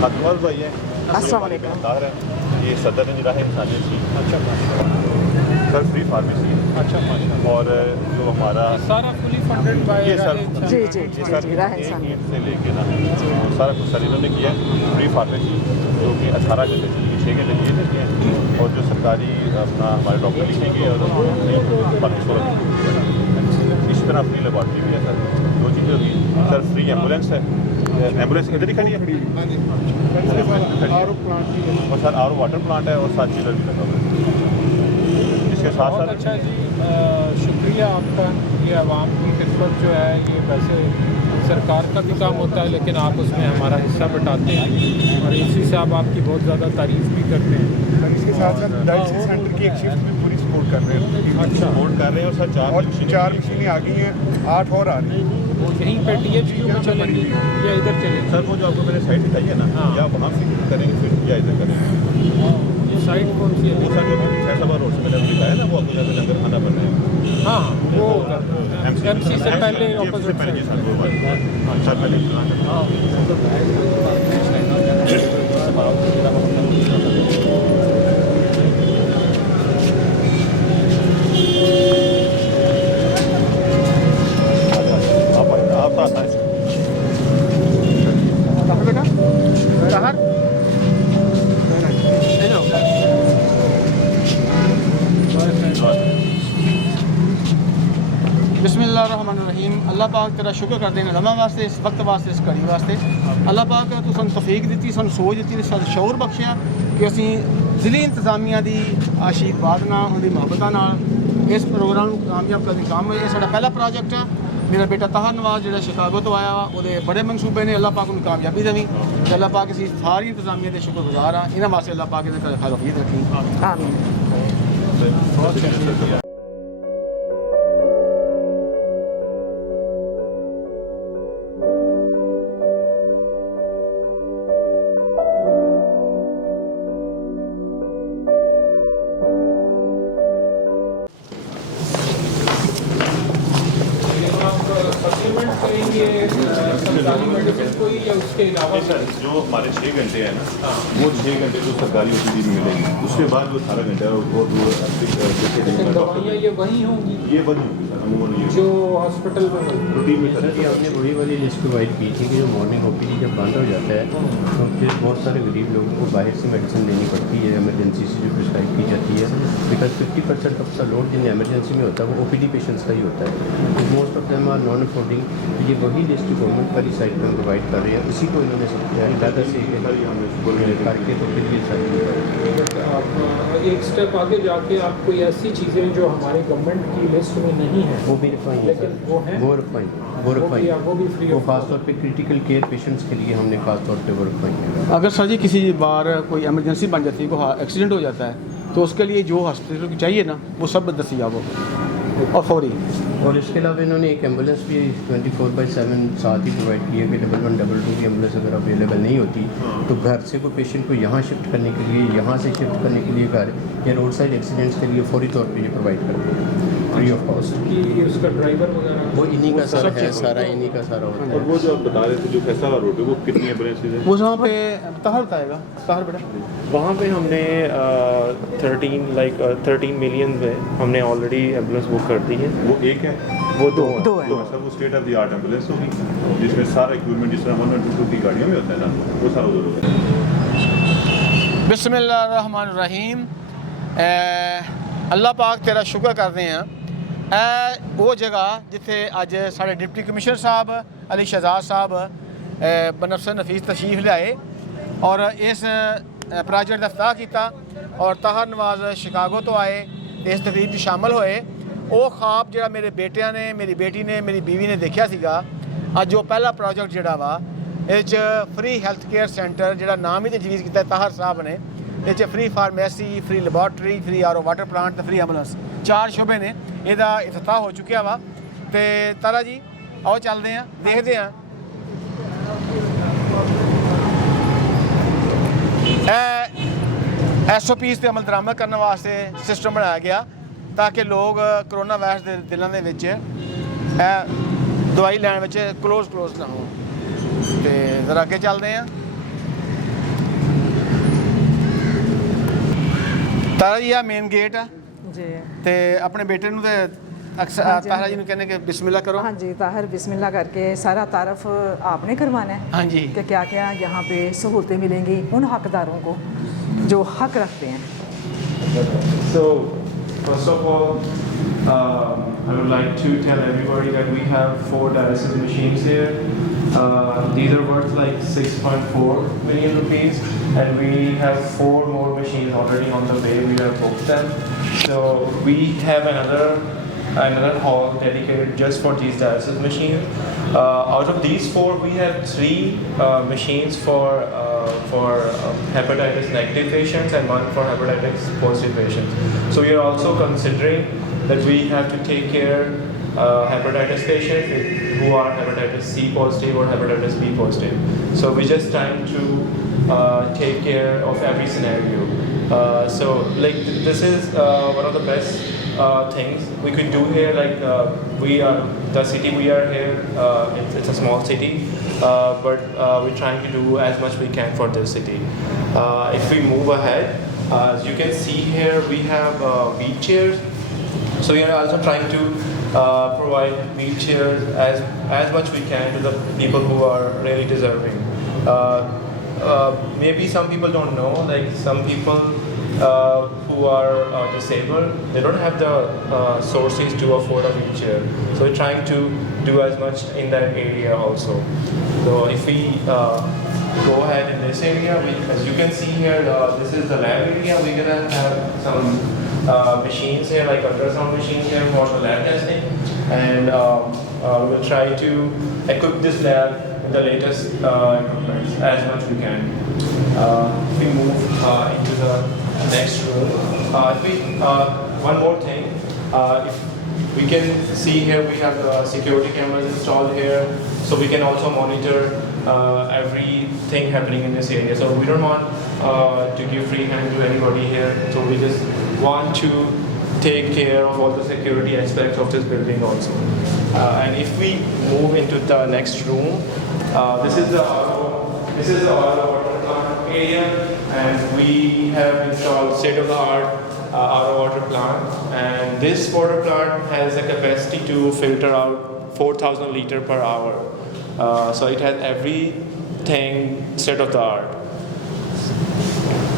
अकबर भाई है, अस्सलाम वालेकुम। ताहिर है, ये सदर ने जरा है इंसानियत की अच्छा सर फ्री फार्मेसी है। अच्छा माशा और जो हमारा सारा फुली फंडेड बाय ये सर जी जी ये जी सर जी राह एक इंसान ईद से लेके ना सारा कुछ सर इन्होंने किया है। फ्री फार्मेसी जो कि 18 घंटे की 6 घंटे की देती है, और जो सरकारी अपना हमारे डॉक्टर लिखेंगे और बाकी 16 इस तरह फ्री लेबॉर्ट्री भी है सर। दो चीज़ें होती हैं सर, फ्री एम्बुलेंस है, एम्बुलेंस इधर ही खड़ी है, और सर आर वाटर प्लांट है, और 7 चिलर भी लगा हुआ है। इसके साथ बहुत साथ अच्छा जी, शुक्रिया आपका। ये आवाम की खिदमत जो है ये वैसे सरकार का भी काम होता है, लेकिन आप उसमें हमारा हिस्सा बटाते हैं और इसी से आप आपकी बहुत ज़्यादा तारीफ़ भी करते हैं। इसके साथ साथ डायलिसिस सेंटर की एक शिफ्ट भी पूरी सपोर्ट कर रहे हैं। अच्छा, सपोर्ट कर रहे हैं, और सर 4 मशीनें आ गई हैं, 8 और आ रही हैं। वो यहीं पे DHQ में चलेंगी या इधर चलेंगी? सर वो जो आपको मैंने साइड दिखाई है ना, हाँ। या वहाँ फिट करेंगे फिर या इधर करेंगे। ये साइड कौन सी वो है? सर जो फैसलाबाद रोड से मैंने आपको दिखाया ना, वो आपको जैसे लंगर खाना बन रहे हैं। हाँ वो MC से पहले से ऑपोजिट पहले जी सर, वो बात सर पहले आप कहाँ बेटा? कहाँ? बिस्मिल्लाहिर्रहमानिर्रहीम। अल्लाह पाक तेरा शुक्र करते हैं लम्हा वास्ते, इस वक्त वास्ते, इस घड़ी वास्ते। अल्लाह पाक तू सानू तौफीक दी, सानू सोच दी, सानू शऊर बख्शिया कि असी ज़िली इंतजामिया की आशीर्वाद नाल, उनकी मुहब्बत नाल इस प्रोग्राम को कामयाब करने काम होया। साडा पहला प्रोजेक्ट है। मेरा बेटा ताहर नवाज जो शिकागो तो आया वा, वो बड़े मनसूबे ने। अल्लाह पाक उन्हें कामयाबी देवी। अल्लाह पाक असी सारी इंतजामिया के शुक्रगुजार हाँ। इन्होंने वास्ते अल्लाह पाक इन्हें खैर वफीयत रखी। आमीन। सप्लीमेंट करेंगे सरकारी मेडिसिन को ही या उसके अलावा? सर जो हमारे 6 घंटे हैं ना, वो 6 घंटे जो सरकारी OPD में मिलेंगे, उसके बाद जो 18 घंटे है वो लेकिन दवाइयाँ ये वही होंगी ये बंद होगी सर, अमूमन ये जो हॉस्पिटल में होंगी। रूटीन में सर ये हमने वही वाली लिस्ट प्रोवाइड की थी कि जो मॉर्निंग OPD जब बंद हो जाता है तो फिर बहुत सारे गरीब लोगों को बाहर से मेडिसिन लेनी पड़ती है, इमरजेंसी से जो प्रिस्क्राइब की जाती है, बिकॉज 50% ऑफ द लोड जिन्हें इमरजेंसी में होता है वो OPD पेशेंट्स का ही होता है। Most of them are non affording. ये वही लिस्ट गवर्नमेंट वाली साइट पर प्रोवाइड कर रहे हैं, इसी को इन्होंने ज़्यादा से करके तो फिर ये साइट आप एक स्टेप आगे जाके आप कोई ऐसी चीज़ें जो हमारे गवर्नमेंट की लिस्ट में नहीं है वो भी रखवाई है लेकिन सर, वो हैं, वो रखवाई वो भी फ्री वो ऑफ खास तौर पे क्रिटिकल केयर पेशेंट्स के लिए हमने खास तौर पे वो रखवाई है। अगर सर जी किसी बार कोई एमरजेंसी बन जाती है, कोई एक्सीडेंट हो जाता है, तो उसके लिए जो हॉस्पिटल की चाहिए ना वो सब दस्तियाब हो और फौरी। और इसके अलावा इन्होंने एक एम्बुलेंस भी 24/7 साथ ही प्रोवाइड की है कि 1112 की एम्बुलेंस अगर अवेलेबल नहीं होती तो घर से कोई पेशेंट को यहाँ शिफ्ट करने के लिए, यहाँ से शिफ्ट करने के लिए घर या रोड साइड एक्सीडेंट्स के लिए फौरी तौर पे ये प्रोवाइड करते हैं फ्री ऑफ कॉस्ट। कि उसका ड्राइवर वगैरह वो इन्हीं का सारा है, सारा इन्हीं का सारा होता और है। वो जो आप बता रहे थे जो फैसलाबाद रोड पे, वो कितनी एम्बुलेंसेज हैं? वो वहाँ पे ताहर बताएगा, ताहर बेटा। वहाँ पे हमने 13 मिलियन में हमने ऑलरेडी एम्बुलेंस बुक कर दी है। वो एक है, वो दो दो है। तो सर वो state of the art ambulance होगी, जिसमें सारा इक्विपमेंट जिस तरह 112 की गाड़ियों में होता है ना, वो सारा उधर होगा। बिस्मिल्लाहिर्रहमानिर्रहीम। अल्लाह पाक तेरा शुक्र करते हैं। वो जगह जिथे अज साढ़े डिप्टी कमिश्नर साहब अली शहजाद साहब बनफस नफीस तशरीफ लियाए और इस प्रोजेक्ट का इफ्ताह किया, और ताहर नवाज शिकागो तो आए, इस तकरीब में शामिल होए। वो ख्वाब जो मेरे बेटिया ने, मेरी बेटी ने, मेरी बीवी ने देखा सीगा, अज जो पहला प्रोजेक्ट जोड़ा वा इस फ्री हैल्थ केयर सेंटर जो नाम ही तजवीज़ किया ताहर साहब ने, इस free pharmacy, free laboratory, free RO water plant तो फ्री एम्बुलेंस 4 शोबे ने इसका इफ्ताह हो चुका वा। तो तारा जी आओ चलते हैं, देखते हैं SOPs ते अमल दरामद करने वास्ते सिस्टम बनाया गया ताकि लोग कोरोना वायरस के दिनों के दवाई लैन क्लोज ना हो। तो जरा अगे चलते हैं। ਤਾਰਾ ਜੀ ਆ ਮੇਨ ਗੇਟ ਆ जी ਤੇ ਆਪਣੇ ਬੇਟੇ ਨੂੰ ਤੇ ਅਕਸਰ ਹਾਂਜੀ, ਤਾਰਾ ਜੀ ਨੂੰ ਕਹਿੰਦੇ ਕਿ ਬਿਸਮਿल्लाह करो। हाँ जी, ताहिर बिस्मिल्लाह करके सारा तारफ़ आपने करवाना है हाँ जी। कि क्या क्या यहाँ पे सहूलतें मिलेंगी उन हकदारों को जो हक रखते हैं। So, first of all, I would like to tell everybody that we have 4 dialysis machines here. These are worth like 6.4 million rupees, and we have 4 more machines already on the way. We have booked them. So we have another hall dedicated just for these dialysis machines. Out of these 4, we have 3 machines for hepatitis negative patients and 1 for hepatitis positive patients. So we are also considering that we have to take care hepatitis patients who are hepatitis C positive or hepatitis B positive. So we're just trying to take care of every scenario. So like this is one of the best things we could do here. Like the city we are here, it's a small city, but we're trying to do as much we can for this city. If we move ahead, as you can see here, we have wheelchairs. So we are also trying to provide wheelchairs as much we can to the people who are really deserving. Maybe some people don't know, like some people who are disabled, they don't have the sources to afford a wheelchair. So we're trying to do as much in that area also. So if we go ahead in this area, as you can see here, this is the lab area. We're gonna have some machines here, like ultrasound machines here for the lab testing, and we will try to equip this lab with the latest equipment as much we can. We move into the next room. One more thing, if we can see here, we have the security cameras installed here, so we can also monitor everything happening in this area. So we don't want to give free hand to anybody here, so we just want to take care of all the security aspects of this building also. And if we move into the next room, this is the RO water plant area, and we have installed state-of-the-art RO water plant. And this water plant has a capacity to filter out 4,000 liters per hour. So it has everything state-of-the-art.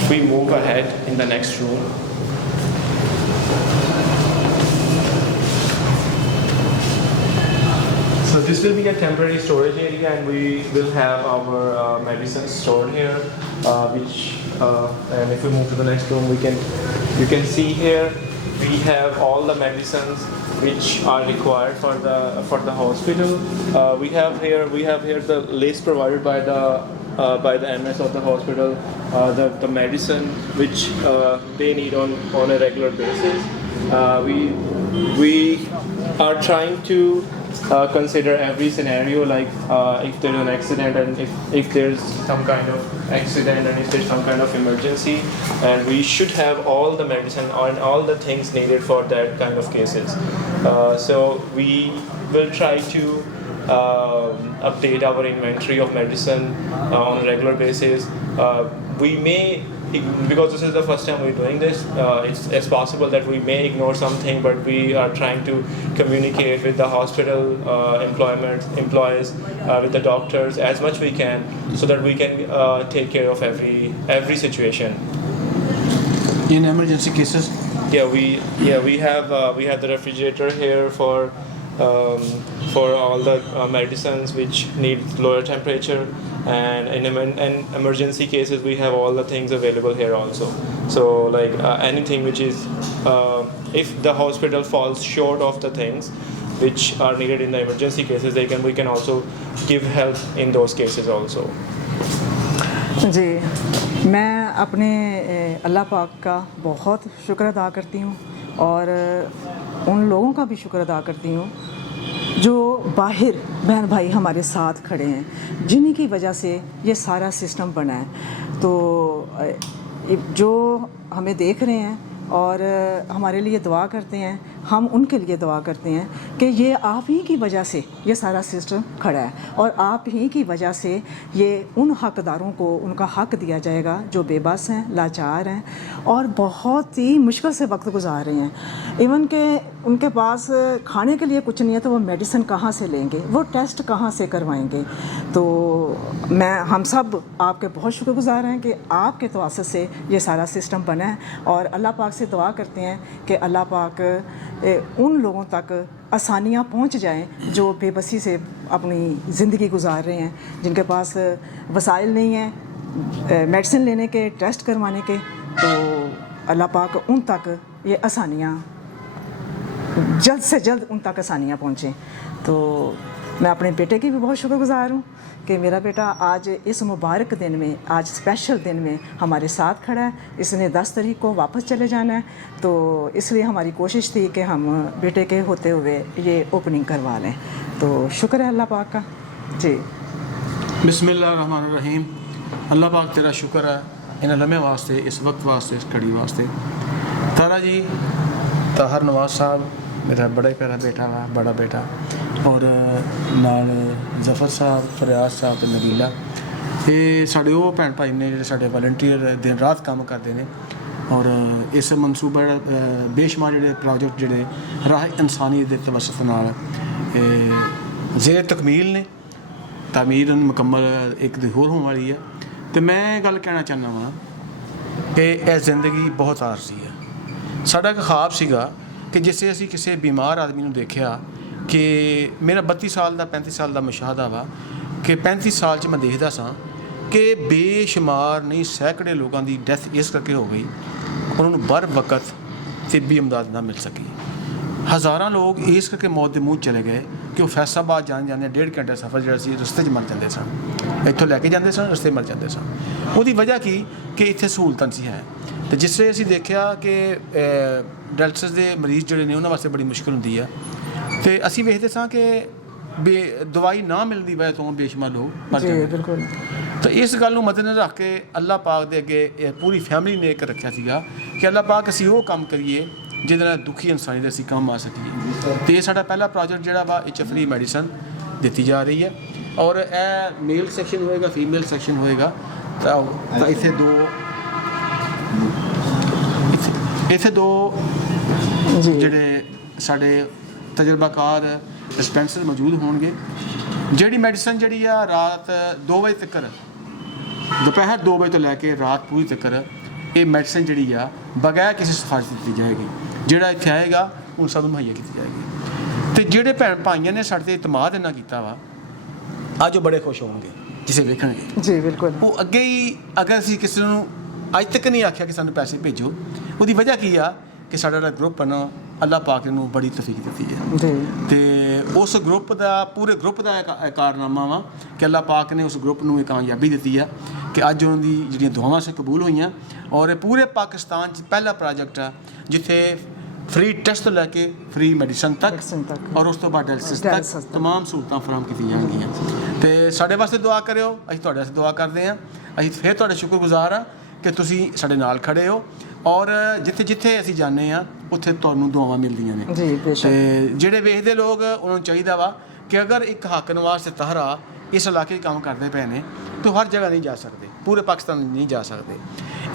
If we move ahead in the next room, so this will be a temporary storage area, and we will have our medicines stored here, and if we move to the next room, you can see here we have all the medicines which are required for the hospital. We have here the list provided by the MS of the hospital, the medicine which they need on a regular basis. We are trying to consider every scenario, like if there's an accident, and if there's some kind of accident, and if there's some kind of emergency, and we should have all the medicine and all the things needed for that kind of cases. So we will try to update our inventory of medicine on a regular basis. We may, because this is the first time we're doing this, it's possible that we may ignore something, but we are trying to communicate with the hospital employees, with the doctors as much we can, so that we can take care of every situation. In emergency cases? We have the refrigerator here for all the medicines which need lower temperature, and in emergency cases we have all the things available here also. So like anything which is if the hospital falls short of the things which are needed in the emergency cases, we can also give help in those cases also. जी, मैं अपने अल्लाह पाक का बहुत शुक्र अदा करती हूँ और उन लोगों का भी शुक्र अदा करती हूँ जो बाहर बहन भाई हमारे साथ खड़े हैं, जिन्हीं की वजह से ये सारा सिस्टम बना है। तो जो हमें देख रहे हैं और हमारे लिए दुआ करते हैं, हम उनके लिए दुआ करते हैं कि ये आप ही की वजह से ये सारा सिस्टम खड़ा है और आप ही की वजह से ये उन हकदारों को उनका हक दिया जाएगा जो बेबस हैं, लाचार हैं और बहुत ही मुश्किल से वक्त गुजार रहे हैं। इवन के उनके पास खाने के लिए कुछ नहीं है तो वो मेडिसिन कहाँ से लेंगे, वो टेस्ट कहाँ से करवाएंगे। तो हम सब आपके बहुत शुक्रगुजार हैं कि आपके तवज्जुह से ये सारा सिस्टम बना है और अल्लाह पाक से दुआ करते हैं कि अल्लाह पाक उन लोगों तक आसानियाँ पहुँच जाएं जो बेबसी से अपनी ज़िंदगी गुजार रहे हैं, जिनके पास वसाइल नहीं हैं मेडिसिन लेने के, टेस्ट करवाने के। तो अल्लाह पाक उन तक ये आसानियाँ जल्द से जल्द उन तक आसानियाँ पहुँचें। तो मैं अपने बेटे की भी बहुत शुक्रगुजार हूँ कि मेरा बेटा आज इस मुबारक दिन में, आज स्पेशल दिन में हमारे साथ खड़ा है। इसने 10 तारीख को वापस चले जाना है, तो इसलिए हमारी कोशिश थी कि हम बेटे के होते हुए ये ओपनिंग करवा लें। तो शुक्र है अल्लाह पाक का जी। बिस्मिल्लाहिर्रहमानिर्रहीम। अल्लाह पाक तेरा शुक्र है इन लम्हे वास्ते, इस वक्त वास्ते, इस घड़ी वास्ते। तारा जी ताहर नवाज साहब मेरा बड़ा प्यारा बेटा वा, बड़ा बेटा, और नाल जफर साहब, फरियाद साहब ते नबीला, ये साढ़े वो भैन भाई ने जिहड़े साढ़े वॉलंटियर दिन रात काम करते हैं और इस मनसूबा बेशुमार जिहड़े प्रोजेक्ट जिहड़े राह इंसानियत दे तवसत नाल ज़ेर तकमील ने, तामीर मुकम्मल एक दी होर होने वाली है। तो मैं गल कहना चाहना वा कि यह ज़िंदगी बहुत आरजी है। साडा एक ख्वाब सीगा कि जिससे असी किसी बीमार आदमी नूं देखिया कि मेरा 32 साल का 35 साल का मुशाहदा वा कि 35 साल च मैं देखदा सां कि बेशुमार नहीं सैकड़े लोगों की डैथ इस करके हो गई उन्होंने बर वक्त तिब्बी इमदाद ना मिल सकी। हज़ारां लोग इस करके मौत के मुँह चले गए कि वो फैसलाबाद जाने 1.5 घंटे सफ़र जो रस्ते च मर जाते सन, इत्थों लैके जाते सन, रस्ते मर जाते सन। उसकी वजह की कि इत्थे सहूलतां सी है। तो जिससे असी देखा कि डायलिसिस के मरीज़ जोड़े ने उन्होंने वास्ते बड़ी मुश्किल होंदी है। तो असी वेखते सां कि दवाई ना मिलने की वजह तो बेशुमार लोग मर जाते। बिल्कुल। तो इस गल को मद्देनज़र रख के अल्लाह पाक के अगे पूरी फैमिली ने एक रखा सीगा कि अल्लाह पाक असी वो काम करिए जिहदे नाल दुखी इंसानी दे असी काम आ सकीए। तो ये साडा पहला प्रोजेक्ट जिहड़ा वा इच फ्री मेडिसिन दी जा रही है और यह मेल सैक्शन होएगा, फीमेल सैक्शन होएगा। तो इत्थे दो जिहड़े साडे तजर्बाकार डिस्पेंसर मौजूद होंगे। जिहड़ी मेडिसिन जिहड़ी आ रात 2 बजे तक, दोपहर 2 बजे तो लैके रात पूरी तक ये मेडिसिन जिहड़ी आ बगैर किसी सिफारिश दी जाएगी। जिहड़ा इत्थे आएगा उन सब मुहैया की जाएगी। तो जिहड़े भैन भाइयों ने साडे ते इतमाद इन्ना कीता वा अज वो बड़े खुश होंगे जिसे वेखणगे जी। बिल्कुल। वो अगे ही अगर असीं किसी नूं अज तक नहीं आख्या कि सानूं पैसे भेजो, उसकी वजह की आ कि साडा जिहड़ा ग्रुप है ना अल्लाह पाक ने बड़ी तौफीक दी है। जी। तो उस ग्रुप का पूरे ग्रुप का कारनामा वा कि अल्लाह पाक ने उस ग्रुप नूं कामयाबी दी है कि अज उन्होंने जिहड़ियां दुआवां से कबूल हुई और पूरे पाकिस्तान पहला प्रोजेक्ट है जिथे फ्री टेस्ट तो लैके फ्री मेडिसिन तक और उस तो बाद डायलिसिस तक तमाम सहूलतां फराहम की जाएंगियां। तो साडे वास्ते दुआ करियो, असीं तुहाडे वास्ते दुआ करते हैं। असीं फिर तुहाडे शुक्रगुजार हाँ कि तुसीं साडे नाल खड़े हो और जिथे जिथे असीं जाने उत्थे तुहानूं दुआवां मिलदियां ने। जी। ਜਿਹੜੇ ਵੇਖਦੇ ਲੋਕ ਉਹਨਾਂ ਨੂੰ ਚਾਹੀਦਾ ਵਾ कि अगर एक हक नवाज से तहरा इस इलाके काम करते पे ने तो हर जगह नहीं जा सकते, पूरे पाकिस्तान नहीं जा सकते।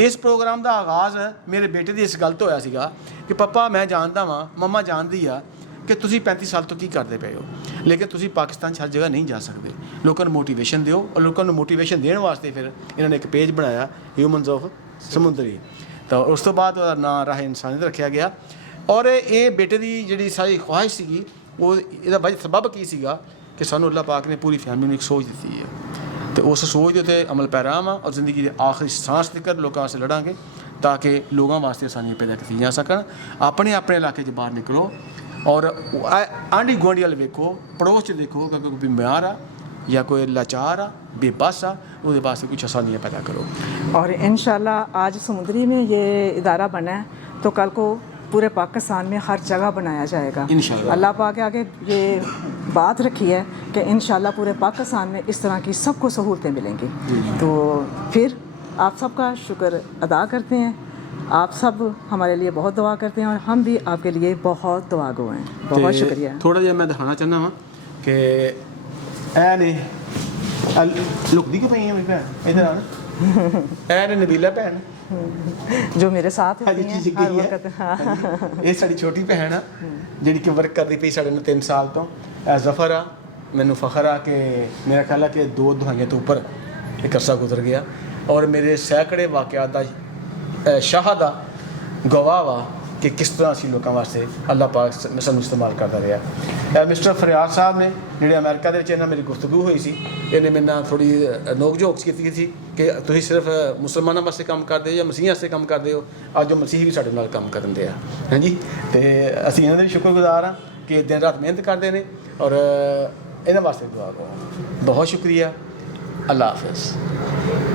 इस प्रोग्राम का आगाज़ मेरे बेटे की इस गल तो होया सीगा कि पापा मैं जानता वा, मम्मा जानती आ कि तुसीं 35 साल तो की करते पे हो, लेकिन तुसीं पाकिस्तान हर जगह नहीं जा सकते। लोगों को मोटिवेशन दिओ और लोगों को मोटिवेशन देने वास्ते फिर इन्होंने एक पेज बनाया ह्यूमनस ऑफ समुंदरी। तो उस तो बाद उसका नाम राह इंसानियत रखा गया और ये बेटे की जी सारी ख्वाहिश सी वो ये सबब की सीगा कि सानू अल्लाह पाक ने पूरी फैमिली में एक सोच दी है। तो उस सोच के उत्ते अमल पैरा वा और जिंदगी के आखिरी सांस तक लोगों से लड़ांगे ताकि लोगों वास्ते आसानियां पैदा की जा सकन। अपने अपने इलाके च बाहर निकलो और आंढी गुआढ़ी वाल वेखो, पड़ोस च देखो कि कोई बीमार आ या कोई लाचार आ, बेबस आ, उसके वास्ते कुछ आसानियां पैदा करो। और इंशाल्लाह आज समुंदरी में ये इदारा बना है तो कल को पूरे पाकिस्तान में हर जगह बनाया जाएगा इंशाल्लाह। अल्लाह पाक के आगे ये बात रखी है कि इंशाल्लाह पूरे पाकिस्तान में इस तरह की सबको सहूलतें मिलेंगी। तो फिर आप सबका शुक्र अदा करते हैं। आप सब हमारे लिए बहुत दुआ करते हैं और हम भी आपके लिए बहुत दुआगो हैं। बहुत शुक्रिया। ਥੋੜਾ ਜਿਹਾ ਮੈਂ ਦਿਖਾਣਾ ਚਾਹੁੰਦਾ ਵਾਂ ਕਿ ਇਹ ਨੇ ਲੁਕਦੀ ਕਿਉਂ ਪਈ ਹੈ ਮੇਰੀ ਭੈਣ ਇਧਰ ਆ ਇਹ ਨੇ ਨਬੀਲਾ ਭੈਣ जो मेरे साथ ਹਾਂਜੀ होती हैं ਜੀ हर ਗਈ वक्त। हाँ। ਹੈ ਇਹ ਸਾਡੀ ਛੋਟੀ ਭੈਣ ਆ ਜਿਹੜੀ ਕਿ ਵਰਕ ਕਰਦੀ ਪਈ ਸਾਡੇ ਨਾਲ 3 ਸਾਲ ਤੋਂ ਇਹ ਜ਼ਫਰ ਆ ਮੈਨੂੰ ਫਖਰ ਆ ਕਿ ਮੇਰਾ ਖਿਆਲ ਆ ਕਿ 2 ਦਹਾਈਆਂ ਤੋਂ ਉੱਪਰ ਇੱਕ ਅਰਸਾ ਗੁਜ਼ਰ ਗਿਆ ਔਰ ਮੇਰੇ ਸੈਂਕੜੇ ਵਾਕਿਆਤ ਦਾ ਸ਼ਾਹਦ ਦਾ ਗਵਾਹ ਵਾ ਕਿ ਕਿਸ ਤਰ੍ਹਾਂ ਅਸੀਂ ਲੋਕਾਂ ਵਾਸਤੇ ਅੱਲਾਹ ਪਾਕ ਸਾਨੂੰ ਇਸਤੇਮਾਲ ਕਰਦਾ ਰਿਹਾ। ਮਿਸਟਰ ਫਰਿਆਦ ਸਾਹਿਬ ਨੇ ਜਿਹੜੇ ਅਮਰੀਕਾ ਦੇ ਵਿੱਚ ਇਹਨਾਂ ਮੇਰੀ ਗੁਫ਼ਤਗੂ ਹੋਈ ਸੀ ਇਹਨੇ ਮੇਰੇ ਨਾਲ ਥੋੜ੍ਹੀ ਨੋਕ ਝੋਕ ਕੀਤੀ ਸੀ ਕਿ ਤੁਸੀਂ ਸਿਰਫ ਮੁਸਲਮਾਨਾਂ ਵਾਸਤੇ ਕੰਮ ਕਰਦੇ ਹੋ ਜਾਂ ਮਸੀਹ ਵਾਸਤੇ ਕੰਮ ਕਰਦੇ ਹੋ। ਅੱਜ ਉਹ ਮਸੀਹ ਵੀ ਸਾਡੇ ਨਾਲ ਕੰਮ ਕਰਨ ਦੇ ਆ ਹਾਂਜੀ ਤੇ ਅਸੀਂ ਇਹਨਾਂ ਦੇ ਵੀ ਸ਼ੁਕਰਗੁਜ਼ਾਰ ਹਾਂ ਕਿ ਦਿਨ ਰਾਤ ਮਿਹਨਤ ਕਰਦੇ ਨੇ ਔਰ ਇਹਨਾਂ ਵਾਸਤੇ ਦੁਆ ਕਰੋ। ਬਹੁਤ ਸ਼ੁਕਰੀਆ। ਅੱਲਾਹ ਹਾਫਿਜ਼।